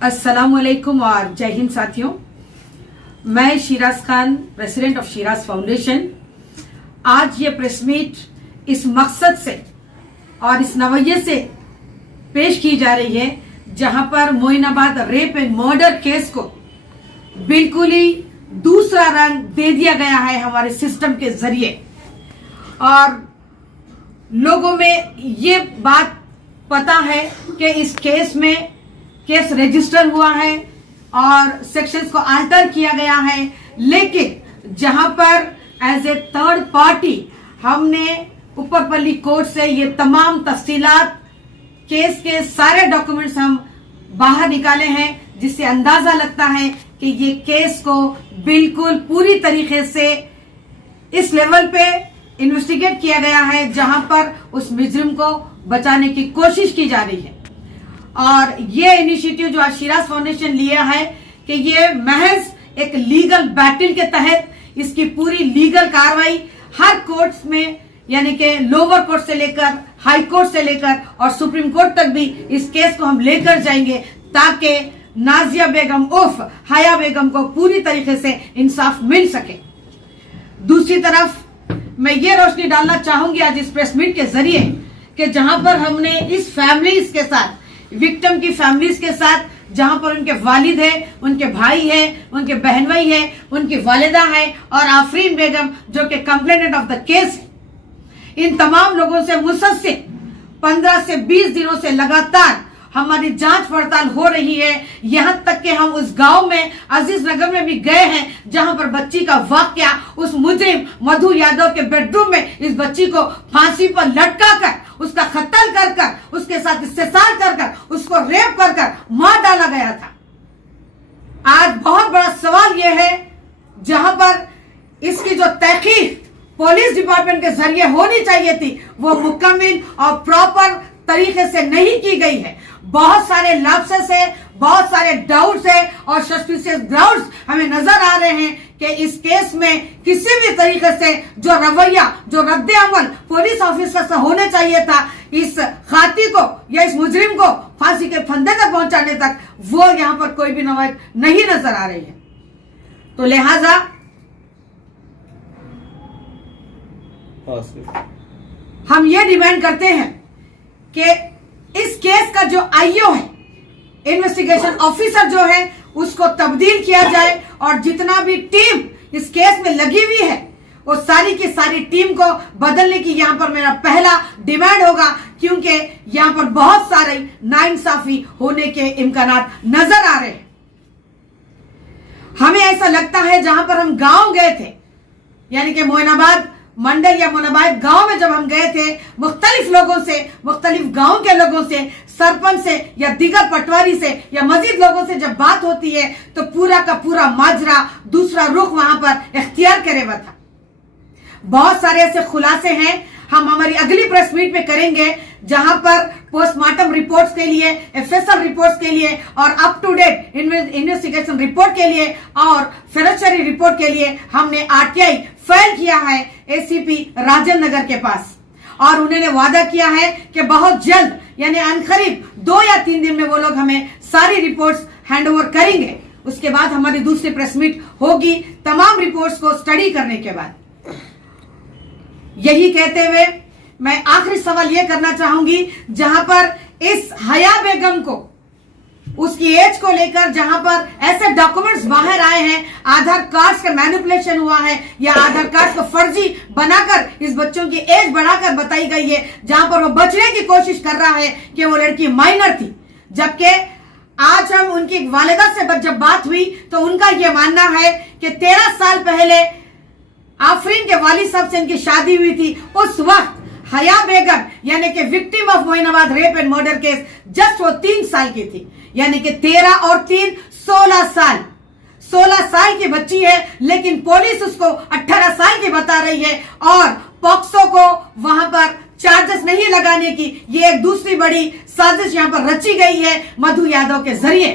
अस्सलामुअलैकुम और जय हिंद साथियों। मैं Siraj Khan, president of Siraj foundation, आज ये प्रेस मीट इस मकसद से और इस नवैये से पेश की जा रही है जहां पर Moinabad rape and murder case को बिल्कुल ही दूसरा रंग दे दिया गया है हमारे सिस्टम के जरिए, और लोगों में ये बात पता है कि इस केस में केस रजिस्टर हुआ है और सेक्शंस को अल्टर किया गया है, लेकिन जहां पर एज ए थर्ड पार्टी हमने ऊपरपल्ली कोर्ट से ये तमाम तफसीलात, केस के सारे डॉक्यूमेंट्स हम बाहर निकाले हैं, जिससे अंदाजा लगता है कि ये केस को बिल्कुल पूरी तरीके से इस लेवल पे इन्वेस्टिगेट किया गया है जहां पर उस मुजरिम को बचाने की कोशिश की जा रही है। और ये इनिशिएटिव जो आज शिराज फाउंडेशन लिया है कि ये महज एक लीगल बैटल के तहत इसकी पूरी लीगल कार्रवाई हर कोर्ट्स में, यानी कि लोअर कोर्ट से लेकर हाई कोर्ट से लेकर और सुप्रीम कोर्ट तक भी इस केस को हम लेकर जाएंगे, ताकि नाजिया बेगम उर्फ हया बेगम को पूरी तरीके से इंसाफ मिल सके। दूसरी तरफ मैं ये रोशनी डालना चाहूंगी आज इस प्रेस मीट के जरिए कि जहां पर हमने इस फैमिलीज के साथ, विक्टिम की फैमिलीज के साथ, जहां पर उनके वालिद है, उनके भाई है, उनके बहन भाई है, उनकी वालिदा है और आफरीन बेगम जो कि कंप्लेनेंट ऑफ द केस है, इन तमाम लोगों से मुसलसिल 15 से 20 दिनों से लगातार हमारी जांच पड़ताल हो रही है। यहां तक कि हम उस गांव में, अजीज नगर में भी गए हैं जहां पर बच्ची का वाकया, उस मुजरिम मधु यादव के बेडरूम में इस बच्ची को फांसी पर लटका कर, उसका कत्ल कर कर, उसके साथ इस्तेसाल कर कर, उसको रेप कर कर मार डाला गया था। आज बहुत बड़ा सवाल यह है, जहां पर इसकी जो तहकीक पुलिस डिपार्टमेंट के जरिए होनी चाहिए थी, वो मुकम्मल और प्रॉपर तरीके से नहीं की गई है। बहुत सारे लफ्ज़ है, बहुत सारे डाउट्स है और सस्पिशियस ग्राउंड्स हमें नजर आ रहे हैं कि इस केस में किसी भी तरीके से जो रवैया, जो रद्द अमल पुलिस ऑफिसर से होने चाहिए था इस खाती को या इस मुजरिम को फांसी के फंदे तक पहुंचाने तक, वो यहां पर कोई भी नवायत नहीं नजर आ रही है। तो लिहाजा हम ये डिमांड करते हैं कि इस केस का जो आईओ है, इन्वेस्टिगेशन ऑफिसर जो है, उसको तब्दील किया जाए और जितना भी टीम इस केस में लगी हुई है वो सारी की सारी टीम को बदलने की यहां पर मेरा पहला डिमांड होगा, क्योंकि यहां पर बहुत सारे नाइंसाफी होने के इम्कानात नजर आ रहे हैं। हमें ऐसा लगता है जहां पर हम गांव गए थे, यानी कि मोइनाबाद मंडल या मोइनाबाद गांव में जब हम गए थे, मुख्तलिफ लोगों से, मुख्तलिफ गांव के लोगों से, सरपंच से या दीगर पटवारी से या मजीद लोगों से जब बात होती है तो पूरा का पूरा माजरा दूसरा रुख वहां पर इख्तियार करे हुआ था। बहुत सारे ऐसे खुलासे हैं, हम हमारी अगली प्रेस मीट में करेंगे, जहां पर पोस्टमार्टम रिपोर्ट्स के लिए, एफएसएल रिपोर्ट्स के लिए और up to date investigation report के लिए और फेरोशरी रिपोर्ट के लिए हमने आरटीआई फाइल किया है एसीपी राजेंद्र नगर के पास, और उन्होंने वादा किया है कि बहुत जल्द, यानी अनकरीब 2 या 3 दिन में वो लोग हमें सारी रिपोर्ट्स हैंडओवर करेंगे। उसके बाद हमारी दूसरी प्रेस मीट होगी तमाम रिपोर्ट्स को स्टडी करने के बाद। यही कहते हुए मैं आखिरी सवाल यह करना चाहूंगी, जहां पर इस हया बेगम को, उसकी एज को लेकर जहां पर ऐसे डॉक्यूमेंट्स बाहर आए हैं, आधार कार्ड का मैनिपुलेशन हुआ है या आधार कार्ड को फर्जी बनाकर इस बच्चों की एज बढ़ाकर बताई गई है, जहां पर वो बचने की कोशिश कर रहा है कि वो लड़की माइनर थी, जबकि आज हम उनकी वालिदा से जब बात हुई तो उनका यह मानना है कि 13 साल पहले आफरीन के वालिद साहब से इनकी शादी हुई थी। उस वक्त हया बेगम, यानी कि victim of Moinabad rape and murder case, just वो 3 साल की थी, यानी कि 13 और 3 16 साल की बच्ची है, लेकिन पुलिस उसको 18 साल की बता रही है और पॉक्सो को वहां पर चार्जेस नहीं लगाने की ये एक दूसरी बड़ी साजिश यहां पर रची गई है मधु यादव के जरिए।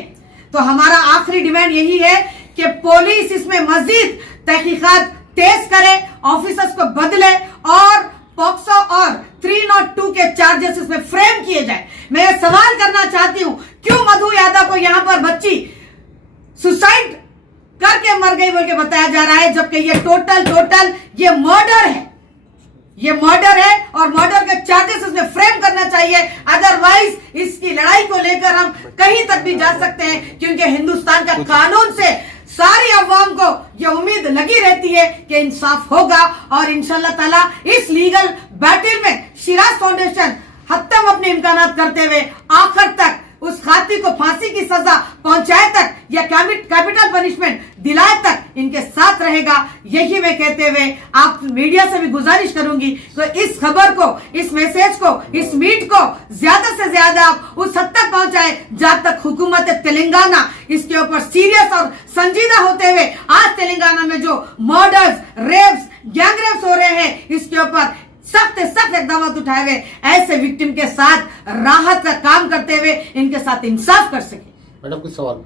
तो हमारा आखिरी डिमांड यही है कि पुलिस इसमें मजीद तहकीकात तेज करे, ऑफिसर्स को बदले और पॉक्सो और 302 के चार्जेस इसमें फ्रेम किए जाए। मैं ये सवाल करना चाहती हूं, क्यों मधु यादव को यहां पर बच्ची सुसाइड करके मर गई बोल के बताया जा रहा है, जबकि ये टोटल ये मर्डर है, ये मर्डर है और मर्डर के चार्जेस इसमें फ्रेम करना चाहिए। अदरवाइज इसकी लड़ाई को लेकर हम कहीं तक भी जा सकते हैं, क्योंकि हिंदुस्तान का कानून से सारी अवाम को ये उम्मीद लगी रहती है कि इंसाफ होगा और इंशाल्लाह ताला इस लीगल बैटल में शिराज फाउंडेशन हत्तम अपने इम्कानात करते हुए आखिर तक उस खाती को फांसी की सजा पहुंचाए तक या कैपिटल पनिशमेंट दिलाए तक इनके साथ रहेगा। यही मैं कहते हुए आप मीडिया से भी गुजारिश करूंगी तो इस खबर को, इस मैसेज को, इस मीट को ज्यादा से ज्यादा आप उस हद तक पहुंचाए जहां तक हुकूमत तेलंगाना इसके ऊपर सीरियस और संजीदा होते हुए आज तेलंगाना में जो मर्डर्स, रेप्स, गैंग रेप्स हो रहे हैं इसके ऊपर सख्त इकदाम उठाए हुए ऐसे विक्टिम के साथ राहत का काम करते हुए इनके साथ इंसाफ कर सके। मैडम कुछ सवाल?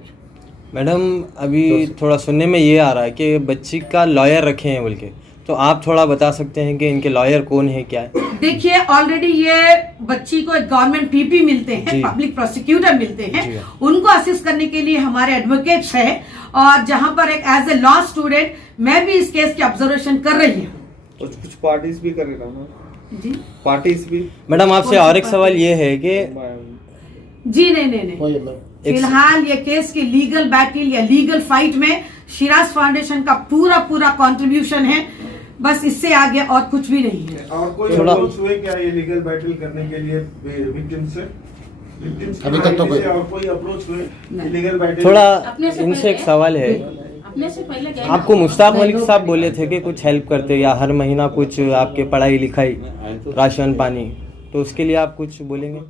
मैडम अभी थोड़ा सुनने में ये आ रहा है कि बच्ची का लॉयर रखे हैं बोल के, तो आप थोड़ा बता सकते हैं कि इनके लॉयर कौन है, क्या है? देखिए ऑलरेडी ये बच्ची को एक गवर्नमेंट पीपी मिलते हैं, पब्लिक प्रोसिक्यूटर मिलते हैं, उनको असिस्ट करने के लिए हमारे एडवोकेट्स है और जहां पर एक एज ए लॉ स्टूडेंट मैं भी इस केस की ऑब्जर्वेशन कर रही हूँ। कुछ पार्टीज भी करेगा ना जी, पार्टीज भी। मैडम आपसे और एक सवाल ये है कि जी नहीं, फिलहाल ये केस की लीगल बैटल या लीगल फाइट में शिराज फाउंडेशन का पूरा कंट्रीब्यूशन है, बस इससे आगे और कुछ भी नहीं है। और कोई अप्रोच हुए क्या ये लीगल बैटल करने के लिए विक्टिम से? अभी तक तो और कोई अप्रोच हुए लीगल बैटल? थोड़ा इनसे एक सवाल है, आपको मुश्ताक मलिक साहब बोले थे कि कुछ हेल्प करते या हर महीना कुछ आपके पढ़ाई लिखाई, राशन पानी, तो उसके लिए आप कुछ बोलेंगे?